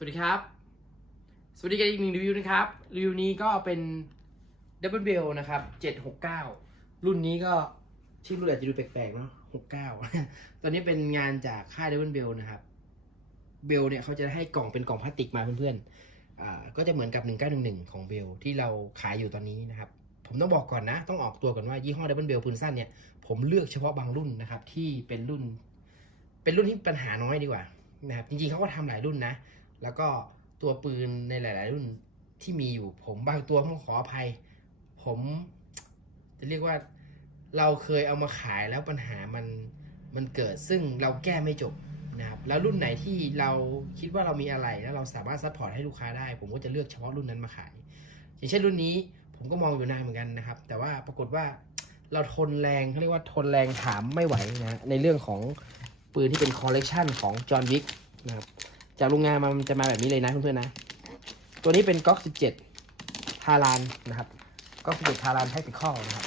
สวัสดีครับ สวัสดีกันอีกหนึ่งรีวิวนะครับ รีวิวนี้ก็เป็น Double Bell นะครับ769รุ่นนี้ก็ชื่อรุ่นอาจจะดูแปลกๆเนาะ69ตอนนี้เป็นงานจากค่าย Double Bell นะครับ เบลเนี่ยเขาจะให้กล่องเป็นกล่องพลาสติกมาเพื่อนๆอ่าก็จะเหมือนกับ1911ของเบลที่เราขายอยู่ตอนนี้นะครับ ผมต้องบอกก่อนนะ ต้องออกตัวก่อนว่ายี่ห้อ Double Bell ปืนสั้นเนี่ยผมเลือกเฉพาะบางรุ่นนะครับที่เป็นรุ่น เป็นรุ่นที่ปัญหาน้อยดีกว่านะครับจริงๆเขาก็ทำหลายรุ่นนะ แล้วก็ตัวปืนในหลาย ๆ รุ่นที่มีอยู่ ผมบางตัวผมขออภัย ผมจะเรียกว่าเราเคยเอามาขายแล้วปัญหามันมันเกิดซึ่งเราแก้ไม่จบนะครับแล้วรุ่นไหนที่เราคิดว่าเรามีอะไรแล้วเราสามารถซัพพอร์ตให้ลูกค้าได้ ผมก็จะเลือกเฉพาะรุ่นนั้นมาขาย อย่างเช่นรุ่นนี้ผมก็มองอยู่นานเหมือนกันนะครับ แต่ว่าปรากฏว่าเราทนแรงเขาเรียกว่าทนแรงถามไม่ไหวนะในเรื่องของปืนที่เป็นคอลเลกชันของจอห์นวิกนะครับ จากโรงงานมามันจะมาแบบนี้เลยนะเพื่อนๆนะ ตัวนี้เป็นก๊อก17 ทารานนะครับก๊อก17ทารานไทติคอลนะครับ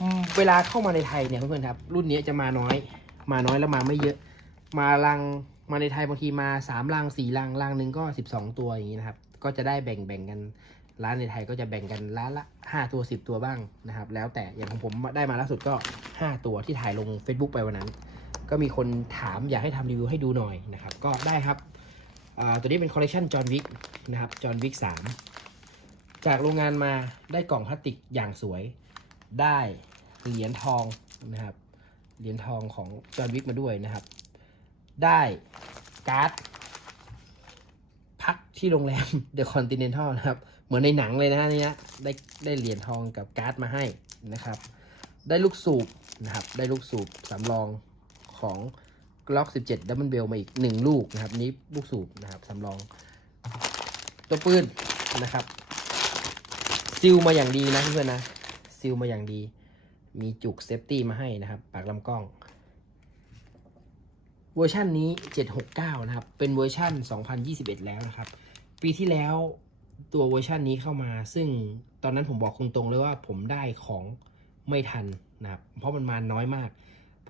อืมเวลาเข้ามาในไทยเนี่ยเพื่อนๆครับ รุ่นนี้จะมาน้อย มาน้อยแล้วมาไม่เยอะ มาลังมาในไทยบางทีมาสามลังสี่ลังลังหนึ่งก็สิบสองตัวอย่างนี้นะครับ ก็จะได้แบ่งแบ่งกันร้านในไทยก็จะแบ่งกันร้านละห้าตัวสิบตัวบ้างนะครับ แล้วแต่อย่างของผมได้มาล่าสุดก็ห้าตัวที่ถ่ายลง Facebook ไปวันนั้น ก็มีคนถามอยากให้ทำรีวิวให้ดูหน่อยนะครับ ก็ได้ครับตัวนี้เป็นคอลเลคชันจอห์นวิกนะครับจอห์นวิกสามจากโรงงานมาได้กล่องพลาสติกอย่างสวย ได้เหรียญทองนะครับ เหรียญทองของจอห์นวิกมาด้วยนะครับ ได้การ์ดพักที่โรงแรมเดอะคอนติเนนทัลนะครับ เหมือนในหนังเลยนะฮะเนี่ยได้ได้เหรียญทองกับการ์ดมาให้นะครับ ได้ลูกสูบนะครับ ได้ลูกสูบสำรอง ของ Glock 17 Double Bell มาอีก 1 ลูกนะครับ นี้ลูกสูบนะครับสำรอง ตัวปืนนะครับซิลมาอย่างดีนะเพื่อนนะซิลมาอย่างดี มีจุกเซฟตี้มาให้นะครับ ปากลำกล้อง เวอร์ชันนี้ 769 นะครับ เป็นเวอร์ชัน2021 แล้วนะครับ ปีที่แล้วตัวเวอร์ชันนี้เข้ามา ซึ่งตอนนั้นผมบอกตรงๆเลยว่าผมได้ของไม่ทันนะครับ เพราะมันมาน้อยมาก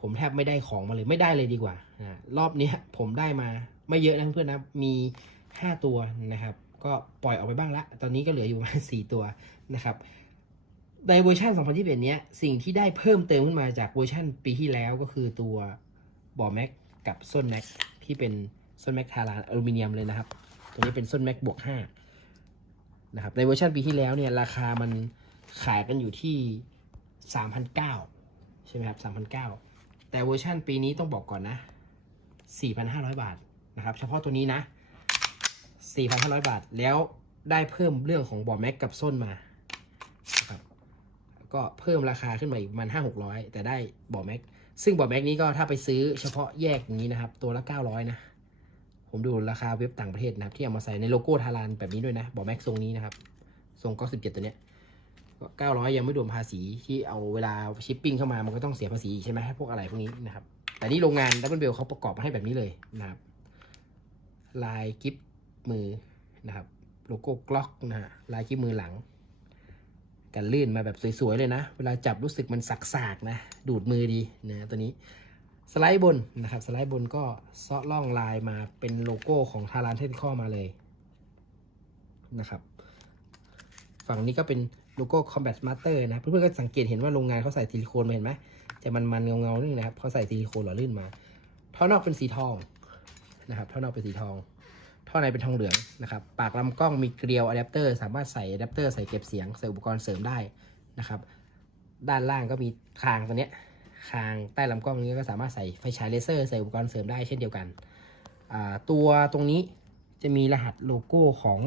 ผมแทบไม่ได้ของมาเลยไม่ได้เลยดีกว่านะรอบนี้ผมได้มาไม่เยอะนะเพื่อนนะมี 5 ตัวนะครับ ก็ปล่อยออกไปบ้างละ ตอนนี้ก็เหลืออยู่ประมาณ4ตัวนะครับในเวอร์ชัน2021 เนี้ยสิ่งที่ได้เพิ่มเติมขึ้นมาจากเวอร์ชันปีที่แล้วก็คือตัวบอแม็กกับส้นแม็กที่เป็นส้นแม็กทารานอลูมิเนียมเลยนะครับ ตัวนี้เป็นส้นแม็กบวก5นะครับในเวอร์ชันปีที่แล้วเนี่ยราคามันขายกันอยู่ที่ 3,900ใช่ไหมครับ3,900 แต่เวอร์ชันปีนี้ต้องบอกก่อนนะ 4,500 บาทนะครับ เฉพาะตัวนี้นะ 4,500 บาท แล้วได้เพิ่มเรื่องของบอแม็กกับส้นมาครับก็เพิ่มราคาขึ้นมาอีกมันห้าหกร้อยแต่ได้บอแม็ก ซึ่งบอแม็กนี้ก็ถ้าไปซื้อเฉพาะแยกอย่างนี้นะครับ ตัวละ900นะ ผมดูราคาเว็บต่างประเทศนะครับ ที่เอามาใส่ในโลโก้ทารานแบบนี้ด้วยนะบอแม็กทรงนี้นะครับ ทรงก็17ตัวเนี้ย ก็900ยังไม่รวมภาษีที่เอาเวลาชิปปิ้งเข้ามามันก็ต้องเสียภาษีใช่ไหมพวกอะไรพวกนี้นะครับ แต่นี่โรงงานดับเบิลเบลเขาประกอบมาให้แบบนี้เลยนะครับลายกิฟมือนะครับโลโก้กล็อกนะฮะลายกิฟมือหลัง กันลื่นมาแบบสวยๆเลยนะ เวลาจับรู้สึกมันสักๆนะ ดูดมือดีนะตัวนี้ สไลด์บนนะครับ สไลด์บนก็ซาะล่องลายมาเป็นโลโก้ของทารานเทนข้อมาเลยนะครับ ฝั่งนี้ก็เป็น โลโก้ Combat Master นะเพื่อนๆก็สังเกตเห็นว่าโรงงานเขาใส่ซิลิโคนมาเห็นไหมจะมันๆเงาๆนึงนะครับเขาใส่ซิลิโคนหล่อลื่นมาท่อนอกเป็นสีทองนะครับท่อนอกเป็นสีทองท่อในเป็นทองเหลืองนะครับปากลำกล้องมีเกลียวอะแดปเตอร์สามารถใส่อะแดปเตอร์ใส่เก็บเสียงใส่อุปกรณ์เสริมได้นะครับด้านล่างก็มีคางตัวเนี้ยคางใต้ลำกล้องนี้ก็สามารถใส่ไฟฉายเลเซอร์ใส่อุปกรณ์เสริมได้เช่นเดียวกันอ่าตัวตรงนี้จะมีรหัสโลโก้ของ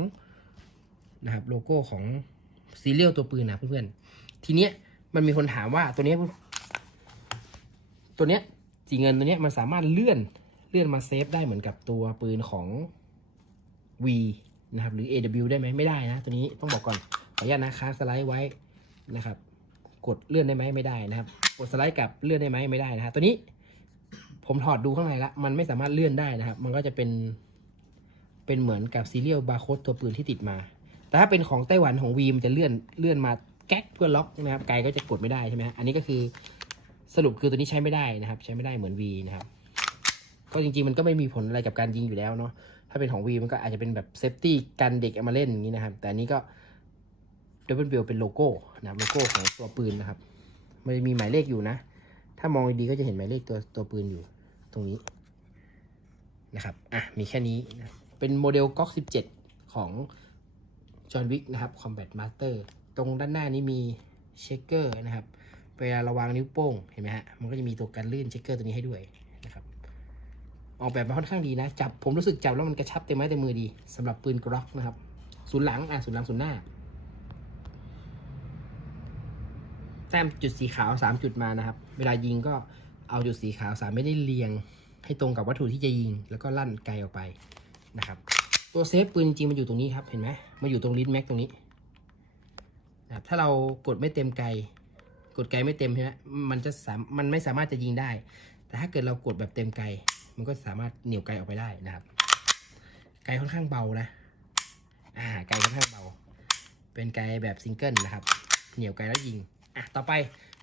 นะครับโลโก้ของ ซีเรียลตัวปืนนะเพื่อนๆ ทีเนี้ยมันมีคนถามว่าตัวเนี้ยตัวเนี้ยสีเงินตัวเนี้ยมันสามารถเลื่อนเลื่อนมาเซฟได้เหมือนกับตัวปืนของ V นะครับหรือ AW ได้ไหมไม่ได้นะ ตัวนี้ต้องบอกก่อนขออนุญาตนะค้างสไลด์ไว้นะครับ กดเลื่อนได้ไหมไม่ได้นะครับ กดสไลด์กลับเลื่อนได้ไหมไม่ได้นะฮะตัวนี้ผมถอดดูข้างในละมันไม่สามารถเลื่อนได้นะครับ มันก็จะเป็นเป็นเหมือนกับซีเรียลบาร์โค้ดตัวปืนที่ติดมา แต่ถ้าเป็นของไต้หวันของวีมันจะเลื่อนเลื่อนมาแก๊กเพื่อล็อกนะครับไกลก็จะกดไม่ได้ใช่ไหมอันนี้ก็คือสรุปคือตัวนี้ใช้ไม่ได้นะครับ ใช้ไม่ได้เหมือน V นะครับก็จริงๆมันก็ไม่มีผลอะไรกับการยิงอยู่แล้วเนาะถ้าเป็นของวีมันก็อาจจะเป็นแบบเซฟตี้กันเด็กเอามาเล่นอย่างนี้นะครับ แต่อันนี้ก็ดับเบิลเบลเป็นโลโก้นะครับโลโก้ของตัวปืนนะครับมันมีหมายเลขอยู่นะ ถ้ามองดีก็จะเห็นหมายเลขตัวตัวปืนอยู่ตรงนี้นะครับ อะ มีแค่นี้นะ เป็นโมเดลก๊อก17 ของ จอห์นวิกนะครับ Combat Master ตรงด้านหน้านี้มีเชคเกอร์นะครับเวลาระวางนิ้วโป้งเห็นไหมฮะมันก็จะมีตัวกันลื่นเชคเกอร์ตัวนี้ให้ด้วยนะครับออกแบบมาค่อนข้างดีนะ จับผมรู้สึกจับแล้วมันกระชับเต็มไม้เต็มมือดีสำหรับปืนกร็อกนะครับศูนย์หลังอะศูนย์หลังศูนย์หน้าแต้มจุดสีขาวสามจุดมานะครับ เวลายิงก็เอาจุดสีขาวสามไม่ได้เรียงให้ตรงกับวัตถุที่จะยิง แล้วก็ลั่นไกลออกไปนะครับ ตัวเซฟปืนจริงมันอยู่ตรงนี้ครับเห็นไหมมันอยู่ตรงลิ้นแม็กตรงนี้นะครับถ้าเรากดไม่เต็มไกล กดไกลไม่เต็มใช่ไหมมันจะสามมันไม่สามารถจะยิงได้ แต่ถ้าเกิดเรากดแบบเต็มไกล มันก็สามารถเหนี่ยวไกลออกไปได้นะครับ ไกลค่อนข้างเบานะอ่าไกลค่อนข้างเบา เป็นไกลแบบซิงเกิลนะครับ เหนี่ยวไกลแล้วยิงอะต่อไป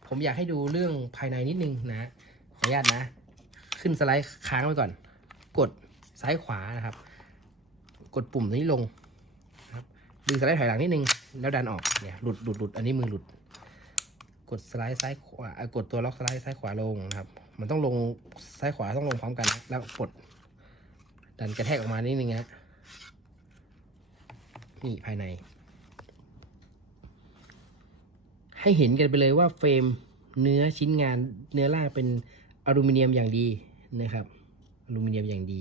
ผมอยากให้ดูเรื่องภายในนิดนึงนะขออนุญาตนะ ขึ้นสไลด์ค้างไว้ก่อน กดซ้ายขวานะครับ กดปุ่มนี้ลงครับดึงสไลด์ถอยหลังนิดนึง แล้วดันออกเนี่ยหลุดหลุดหลุดอันนี้มือหลุด กดสไลด์ซ้ายขวากดตัวล็อกสไลด์ซ้ายขวาลงนะครับ มันต้องลงซ้ายขวาต้องลงพร้อมกัน แล้วกด ดันกระแทกออกมานิดนึงนะนี่ภายใน ให้เห็นกันไปเลยว่าเฟรมเนื้อชิ้นงานเนื้อล่าเป็นอลูมิเนียมอย่างดีนะครับอลูมิเนียมอย่างดี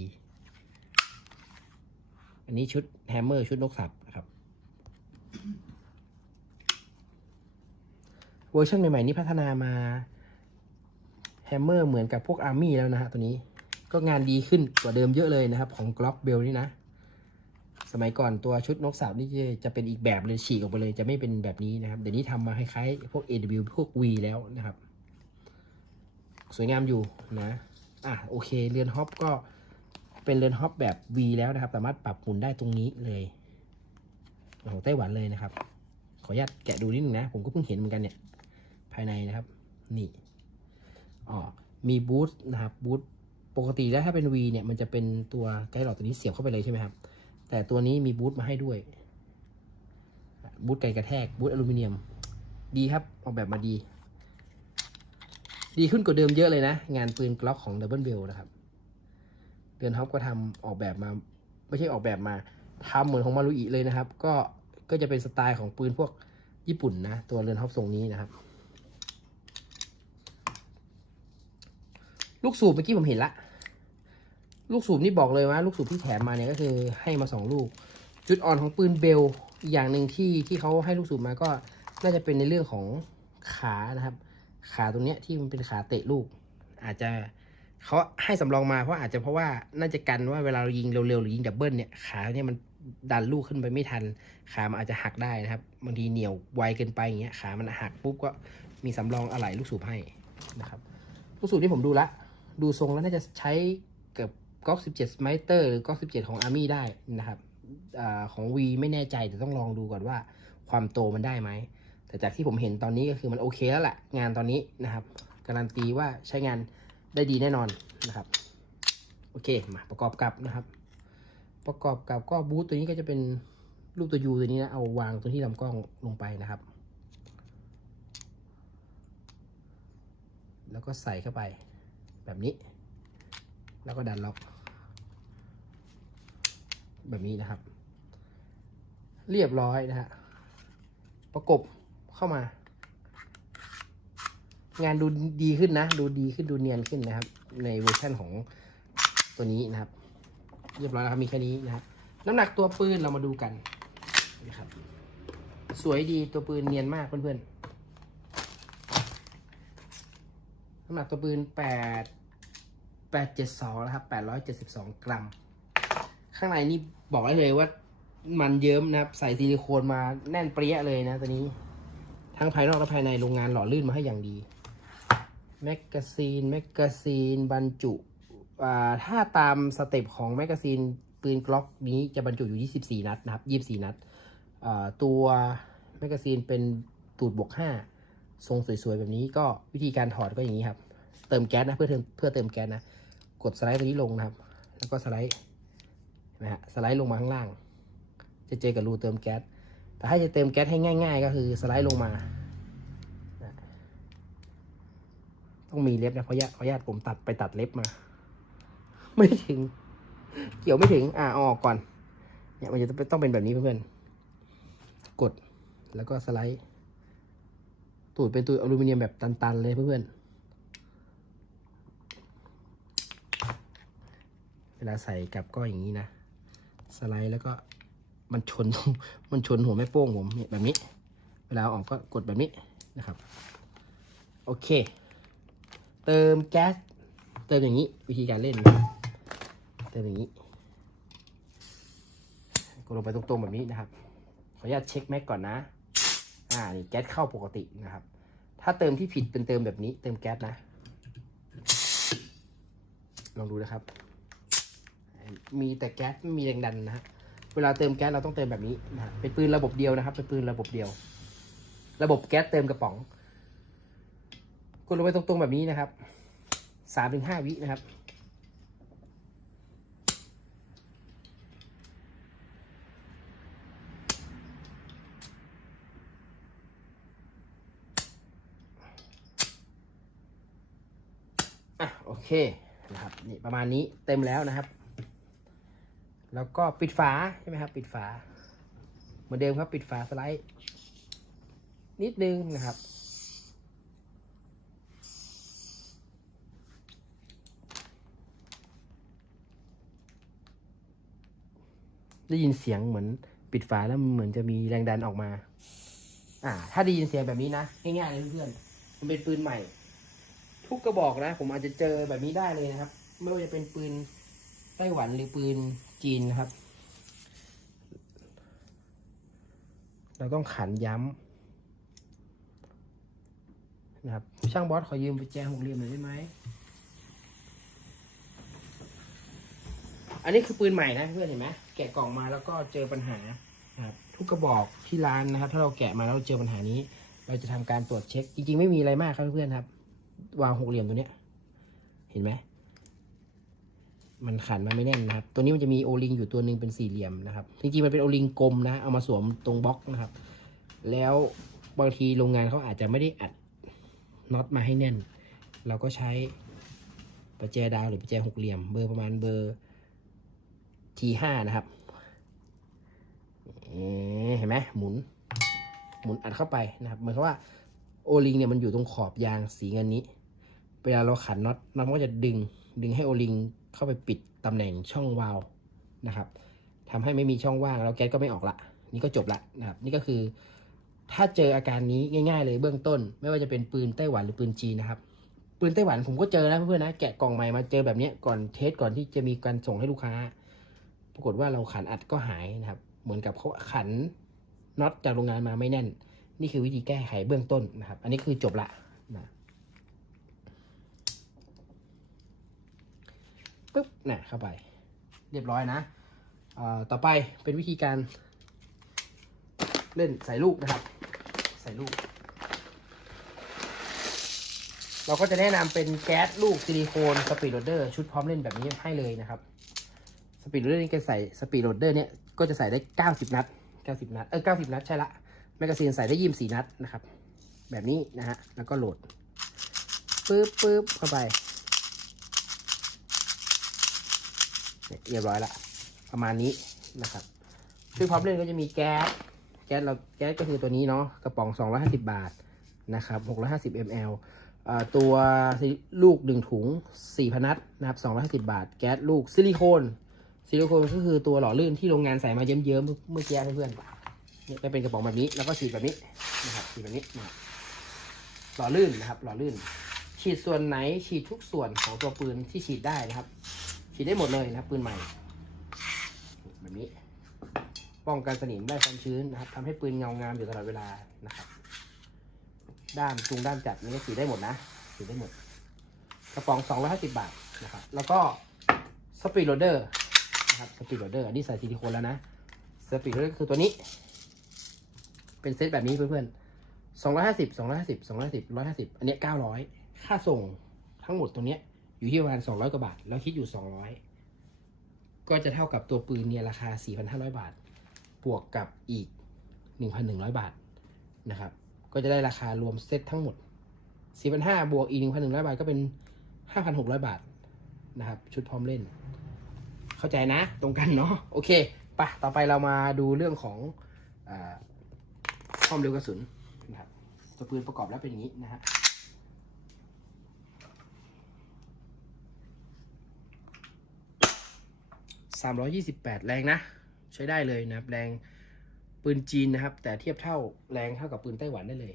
อันนี้ชุดแฮมเมอร์ชุดนกสับนะครับเวอร์ชันใหม่ๆนี้พัฒนามาแฮมเมอร์เหมือนกับพวกอาร์มี่แล้วนะฮะตัวนี้ก็งานดีขึ้นกว่าเดิมเยอะเลยนะครับ ของ Glock Bell นี่นะ สมัยก่อนตัวชุดนกสาบนี่จะจะเป็นอีกแบบเลยฉีกออกไปเลยจะไม่เป็นแบบนี้นะครับ เดี๋ยวนี้ทำมาคล้ายๆพวก AW พวก V แล้วนะครับ สวยงามอยู่นะ อะโอเคเรือนฮอปก็ เป็นเรือนฮอปแบบ V แล้วนะครับ สามารถปรับหมุนได้ตรงนี้เลยของไต้หวันเลยนะครับ ขออนุญาตแกะดูนิดนึงนะ ผมก็เพิ่งเห็นเหมือนกันเนี่ย ภายในนะครับ นี่อ๋อมีบูทนะครับบูทปกติแล้วถ้าเป็น V เนี่ยมันจะเป็นตัวไกด์หลอดตัวนี้เสียบเข้าไปเลยใช่ไหมครับ แต่ตัวนี้มีบูทมาให้ด้วย บูทไกกระแทกบูทอลูมิเนียม ดีครับ ออกแบบมาดี ดีขึ้นกว่าเดิมเยอะเลยนะ งานปืนกล็อกของ Double Bell นะครับ เดือนท็อปก็ทำออกแบบมา ไม่ใช่ออกแบบมาทำเหมือนของมารุอิเลยนะครับ ก็ก็จะเป็นสไตล์ของปืนพวกญี่ปุ่นนะ ตัวเรือนท็อปทรงนี้นะครับ ลูกสูบเมื่อกี้ผมเห็นละ ลูกสูบนี่บอกเลยว่า ลูกสูบที่แถมมาเนี่ยก็คือให้มาสองลูก จุดอ่อนของปืนเบลอีกอย่างหนึ่งที่ที่เขาให้ลูกสูบมาก็น่าจะเป็นในเรื่องของขานะครับ ขาตรงเนี้ยที่มันเป็นขาเตะลูก อาจจะ เขาให้สำรองมาเพราะอาจจะเพราะว่าน่าจะกันว่าเวลาเรายิงเร็วๆหรือยิงดับเบิลเนี่ยขาเนี่ยมันดันลูกขึ้นไปไม่ทัน ขามันอาจจะหักได้นะครับบางทีเหนียวไวเกินไปอย่างเงี้ยขามันหักปุ๊บก็มีสำรองอะไหล่ลูกสูบให้นะครับลูกสูบที่ผมดูละดูทรงแล้วน่าจะใช้กับก๊อก17 s m i t e r หรือก๊อก17 ของ Army ได้นะครับอของ V ไม่แน่ใจแต่ต้องลองดูก่อนว่าความโตมันได้ไหม แต่จากที่ผมเห็นตอนนี้ก็คือมันโอเคแล้วแหละงานตอนนี้นะครับ การันตีว่าใช้งาน ได้ดีแน่นอนนะครับ โอเคมาประกอบกับนะครับ ประกอบกับก็บูทตัวนี้ก็จะเป็นรูปตัวยูตัวนี้นะเอาวางตรงที่ลำกล้องลงไปนะครับ แล้วก็ใส่เข้าไปแบบนี้ แล้วก็ดันล็อก แบบนี้นะครับ เรียบร้อยนะฮะประกบเข้ามา งานดูดีขึ้นนะ ดูดีขึ้นดูเนียนขึ้นนะครับ ในเวอร์ชันของตัวนี้นะครับ เรียบร้อยแล้วครับมีแค่นี้นะครับ น้ำหนักตัวปืนเรามาดูกันนะครับ สวยดีตัวปืนเนียนมากเพื่อนๆน้ำหนักตัวปืนแปดแปดเจ็ดสองนะครับแปดร้อยเจ็ดสิบสองกรัม ข้างในนี่บอกได้เลยว่ามันเยิ้มนะครับ ใส่ซิลิโคนมาแน่นเปรี้ยเลยนะตัวนี้ ทั้งภายนอกและภายในโรงงานหล่อลื่นมาให้อย่างดี แมกกาซีนแมกกาซีนบรรจุอ่าถ้าตามสเต็ปของแมกกาซีนปืนกล็อกนี้จะบรรจุอยู่ 24 นัดนะครับ 24 นัดอ่าตัวแมกกาซีนเป็นตูดบวก 5 ทรงสวยๆ แบบนี้ก็วิธีการถอดก็อย่างนี้ครับ เติมแก๊สนะเพื่อเติมเพื่อเติมแก๊สนะ กดสไลด์ตัวนี้ลงนะครับ แล้วก็สไลด์นไหมฮะสไลด์ลงมาข้างล่าง จะเจอกับรูเติมแก๊สแต่ถ้าจะเติมแก๊สให้ง่าย ๆ ก็คือสไลด์ลงมานะ ต้องมีเล็บนะเพราะญาติเพราะญาติผมตัดไปตัดเล็บมา ไม่ถึง เกี่ยวไม่ถึง อ่าออกก่อน เนี่ยมันจะต้องเป็นแบบนี้เพื่อนๆกดแล้วก็สไลด์ ตูดเป็นตูดอลูมิเนียมแบบตันๆเลยเพื่อนๆเวลาใส่กลับก็อย่างนี้นะสไลด์แล้วก็มันชนตรงมันชนหัวแม่โป้งผมเนี่ยแบบนี้ เวลาออกก็กดแบบนี้นะครับ โอเค เติมแก๊ส เติมอย่างนี้วิธีการเล่น เติมอย่างนี้ กดลงไปตรงๆแบบนี้นะครับ ขออนุญาตเช็คแม็กก่อนนะ อ่า นี่แก๊สเข้าปกตินะครับ ถ้าเติมที่ผิดเป็นเติมแบบนี้ เติมแก๊สนะ ลองดูนะครับ มีแต่แก๊สไม่มีแรงดันนะฮะ เวลาเติมแก๊สเราต้องเติมแบบนี้นะฮะเป็นปืนระบบเดียวนะครับ เป็นปืนระบบเดียว ระบบแก๊สเติมกระป๋อง กดลงไปตรงๆแบบนี้นะครับสามถึงห้าวินะครับ อะ โอเคนะครับนี่ประมาณนี้เต็มแล้วนะครับ แล้วก็ปิดฝาใช่ไหมครับ ปิดฝา เหมือนเดิมครับปิดฝาสไลด์ นิดนึงนะครับ ได้ยินเสียงเหมือนปิดฝาแล้วเหมือนจะมีแรงดันออกมา อ่า ถ้าได้ยินเสียงแบบนี้นะง่ายๆเลยเพื่อนๆมันเป็นปืนใหม่ ทุกกระบอกนะ ผมอาจจะเจอแบบนี้ได้เลยนะครับ ไม่ว่าจะเป็นปืนไต้หวันหรือปืนจีนนะครับ เราต้องขันย้ำนะครับ ช่างบอสขอยืมไปแจหกเหลี่ยมหน่อยได้ไหม อันนี้คือปืนใหม่นะเพื่อนเห็นไหม แกะกล่องมาแล้วก็เจอปัญหานะครับทุกกระบอกที่ร้านนะครับ ถ้าเราแกะมาแล้วเจอปัญหานี้ เราจะทำการตรวจเช็ค จริงๆ ไม่มีอะไรมากครับเพื่อนๆครับ วางหกเหลี่ยมตัวเนี้ย เห็นไหมมันขันมาไม่แน่นนะครับ ตัวนี้มันจะมีโอลิงอยู่ตัวหนึ่งเป็นสี่เหลี่ยมนะครับ จริงๆ มันเป็นโอลิงกลมนะ เอามาสวมตรงบล็อกนะครับ แล้วบางทีโรงงานเขาอาจจะไม่ได้อัดน็อตมาให้แน่น เราก็ใช้ประแจดาวหรือประแจหกเหลี่ยม เบอร์ประมาณเบอร์ T5 นะครับเเห็นไหมหมุน หมุนอัดเข้าไปนะครับเหมือนว่าโอลิงเนี่ยมันอยู่ตรงขอบยางสีเงินนี้ เวลาเราขันน็อตน็อตมันก็จะดึงดึงให้โอลิงเข้าไปปิดตำแหน่งช่องวาล์วนะครับทำให้ไม่มีช่องว่างแล้วแก๊สก็ไม่ออกละ นี่ก็จบละนะครับ นี่ก็คือถ้าเจออาการนี้ง่าย ๆ เลยเบื้องต้น ไม่ว่าจะเป็นปืนไต้หวันหรือปืนจีนนะครับปืนไต้หวันผมก็เจอนะเพื่อนๆนะแกะกล่องใหม่มาเจอแบบนี้ก่อนเทสก่อนที่จะมีการส่งให้ลูกค้า ปรากฏว่าเราขันอัดก็หายนะครับ เหมือนกับเขาขันน็อตจากโรงงานมาไม่แน่น นี่คือวิธีแก้ไขเบื้องต้นนะครับ อันนี้คือจบละนะปุ๊บน่ะเข้าไป เรียบร้อยนะต่อไปเป็นวิธีการเล่นใส่ลูกนะครับ ใส่ลูก เราก็จะแนะนำเป็นแก๊สลูกซิลิโคนสปีดโรเดอร์ ชุดพร้อมเล่นแบบนี้ให้เลยนะครับ ปีดโรเดอร์นี่ก็ใส่สปีดโรเดอร์เนี่ยก็จะใส่ได้เก้าสิบนัดเก้าสิบนัด เออเก้าสิบนัดใช่ละ แมกกาซีนใส่ได้ยี่สิบสี่นัดนะครับ แบบนี้นะฮะ แล้วก็โหลดปึ๊บปึ๊บเข้าไปเรียบร้อยละ ประมาณนี้นะครับ ซึ่งพร้อมเล่นก็จะมีแก๊ส แก๊สเราแก๊สก็คือตัวนี้เนาะ กระป๋อง 250 บาทนะครับ650 ml อ่าตัวลูกหนึ่งถุง4,000นัดนะครับ250 บาท แก๊สลูกซิลิโคน ซิลิโคนก็คือตัวหล่อลื่นที่โรงงานใส่มาเยิ้มๆเมื่อกี้เพื่อนๆเนี่ยจะเป็นกระป๋องแบบนี้แล้วก็ฉีดแบบนี้นะครับฉีดแบบนี้นะครับหล่อลื่นนะครับ หล่อลื่น ฉีดส่วนไหนฉีดทุกส่วนของตัวปืนที่ฉีดได้นะครับ ฉีดได้หมดเลยนะครับปืนใหม่ แบบนี้ ป้องกันสนิมได้ความชื้นนะครับทำให้ปืนเงางามอยู่ตลอดเวลานะครับ ด้ามจุงด้ามจับนี่ก็ฉีดได้หมดนะฉีดได้หมด กระป๋อง250บาทนะครับ แล้วก็สปีดโรเดอร์ ครับสปีดโหลดเดอร์อันนี้ใส่ซิลิโคนแล้วนะสปีดโหลดเดอร์คือตัวนี้ เป็นเซตแบบนี้เพื่อนๆสองร้อยห้าสิบสองร้อยห้าสิบสองร้อยห้าสิบร้อยห้าสิบอันนี้เก้าร้อยค่าส่งทั้งหมดตัวเนี้ยอยู่ที่ประมาณสองร้อยกว่าบาท แล้วคิดอยู่สองร้อยก็จะเท่ากับตัวปืนเนี่ยราคาสี่พันห้าร้อยบาท บวกกับอีกหนึ่งพันหนึ่งร้อยบาทนะครับ ก็จะได้ราคารวมเซตทั้งหมดสี่พันห้าบวกอีกหนึ่งพันหนึ่งร้อยบาทก็เป็นห้าพันหกร้อยบาทนะครับ ชุดพร้อมเล่น เข้าใจนะ ตรงกันเนาะโอเคปะต่อไปเรามาดูเรื่องของความเร็วกระสุนนะครับตัวปืนประกอบแล้วเป็นอย่างนี้นะฮะสามร้อยี่สิบแปดแรงนะ ใช้ได้เลยนะครับ แรงปืนจีนนะครับ แต่เทียบเท่าแรงเท่ากับปืนไต้หวันได้เลย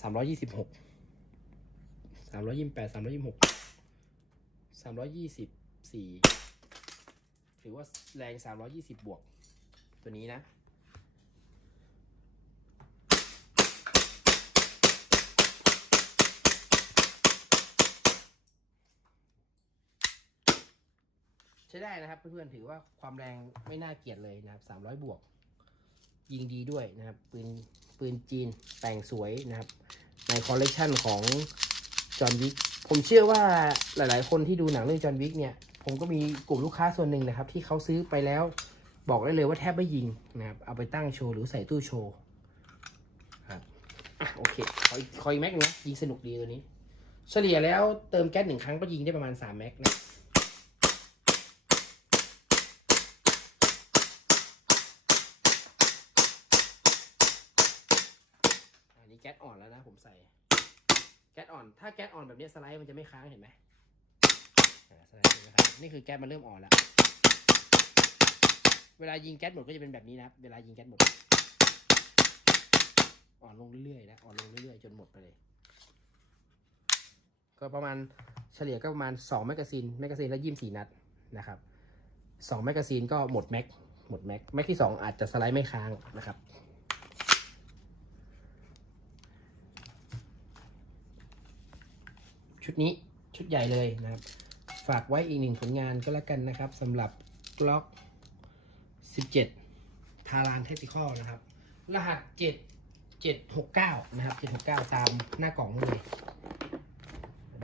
สามร้อยยี่สิบหกสามร้อยยี่สิบแปดสามร้อยยี่สิบหกสามร้อยยี่สิบสี่ ถือว่าแรงสามร้อยี่สิบบวก ตัวนี้นะใช้ได้นะครับเพื่อนๆถือว่าความแรงไม่น่าเกลียดเลยนะครับสามร้อยบวก ยิงดีด้วยนะครับ ปืนปืนจีนแต่งสวยนะครับ ในคอลเลกชันของจอห์นวิกผมเชื่อว่าหลายๆ คนที่ดูหนังเรื่องจอห์นวิกเนี่ย ผมก็มีกลุ่มลูกค้าส่วนหนึ่งนะครับ ที่เขาซื้อไปแล้วบอกได้เลยว่าแทบไม่ยิงนะครับ เอาไปตั้งโชว์หรือใส่ตู้โชว์ครับอะโอเคขออีกขออีกแม็กหนึงนะยิงสนุกดีตัวนี้ เฉลี่ยแล้วเติมแก๊สหนึ่งครั้งก็ยิงได้ประมาณ3แม็กนะอันนี้แก๊สอ่อนแล้วนะผมใส่ แก๊สอ่อน ถ้าแก๊สอ่อนแบบนี้สไลด์มันจะไม่ค้างเห็นไหม สไลด์มันจะไม่ค้างนี่คือแก๊สมันเริ่มอ่อนแล้ว เวลายิงแก๊สหมดก็จะเป็นแบบนี้นะครับ เวลายิงแก๊สหมด อ่อนลงเรื่อยๆนะ อ่อนลงเรื่อยๆ จนหมดไปเลย ก็ประมาณเฉลี่ยก็ประมาณ2แมกกาซีน แมกกาซีนละยี่สิบสี่นัดนะครับ2แมกกาซีนก็หมดแม็ก หมดแม็ก แม็กที่2อาจจะสไลด์ไม่ค้างนะครับชุดนี้ชุดใหญ่เลยนะครับ ฝากไว้อีกหนึ่งผลงานก็แล้วกันนะครับสำหรับ Glock 17 ทารานเทติคอลนะครับ รหัส 7 769 นะครับ 769 ตามหน้ากล่องเลย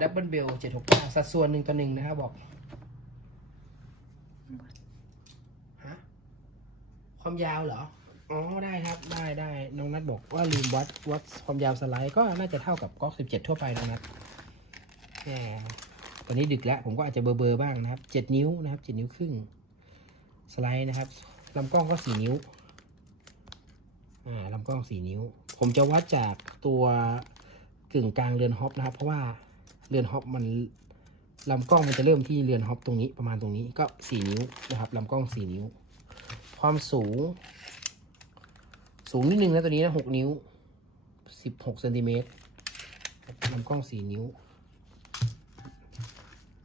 ดับเบิลเบล 769 สัดส่วนหนึ่งต่อหนึ่งนะครับบอกฮะความยาวเหรอ อ๋อ ได้ครับได้ได้น้องนัทบอกว่าลืมวัดวัดความยาวสไลด์ก็น่าจะเท่ากับก๊อก 17 ทั่วไปน้องนัทแห มตอนนี้ดึกแล้วผมก็อาจจะเบอร์เบอร์บ้างนะครับเจ็ดนิ้วนะครับเจ็ดนิ้วครึ่ง สไลด์นะครับลำกล้องก็สี่นิ้วอ่าลำกล้องสี่นิ้ว ผมจะวัดจากตัวกึ่งกลางเรือนฮอปนะครับ เพราะว่าเรือนฮอปมันลำกล้องมันจะเริ่มที่เรือนฮอปตรงนี้ประมาณตรงนี้ก็สี่นิ้วนะครับลำกล้องสี่นิ้ว ความสูง สูงนิดนึงนะตัวนี้นะหกนิ้วสิบหกเซนติเมตรลำกล้องสี่นิ้ว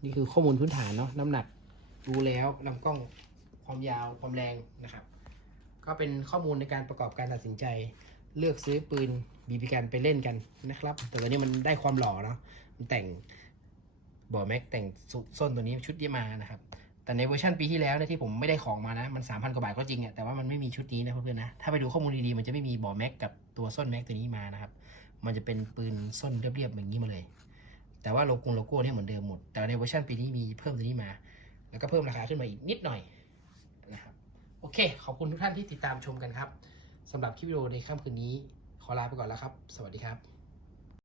นี่คือข้อมูลพื้นฐานเนาะน้ำหนักรู้แล้วลำกล้องความยาวความแรงนะครับ ก็เป็นข้อมูลในการประกอบการตัดสินใจ เลือกซื้อปืนบีบีกันไปเล่นกันนะครับ แต่ตอนนี้มันได้ความหล่อเนาะมันแต่งบอแม็กแต่งสุส้นตัวนี้ชุดที่มานะครับ แต่ในเวอร์ชันปีที่แล้วเนะที่ผมไม่ได้ของมานะ มัน3,000กว่าบาทก็จริงอะแต่ว่ามันไม่มีชุดนี้นะเพื่อนๆนะ ถ้าไปดูข้อมูลดีๆมันจะไม่มีบอแม็กกับตัวส้นแม็กตัวนี้มานะครับ มันจะเป็นปืนส้นเรียบๆอย่างนี้มาเลย แต่ว่าโลโก้โลโก้เนี่ยเหมือนเดิมหมด แต่ในเวอร์ชันปีนี้มีเพิ่มตัวนี้มา แล้วก็เพิ่มราคาขึ้นมาอีกนิดหน่อยนะครับโอเค ขอบคุณทุกท่านที่ติดตามชมกันครับสำหรับคลิปวิดีโอในค่ำคืนนี้ ขอลาไปก่อนแล้วครับ สวัสดีครับ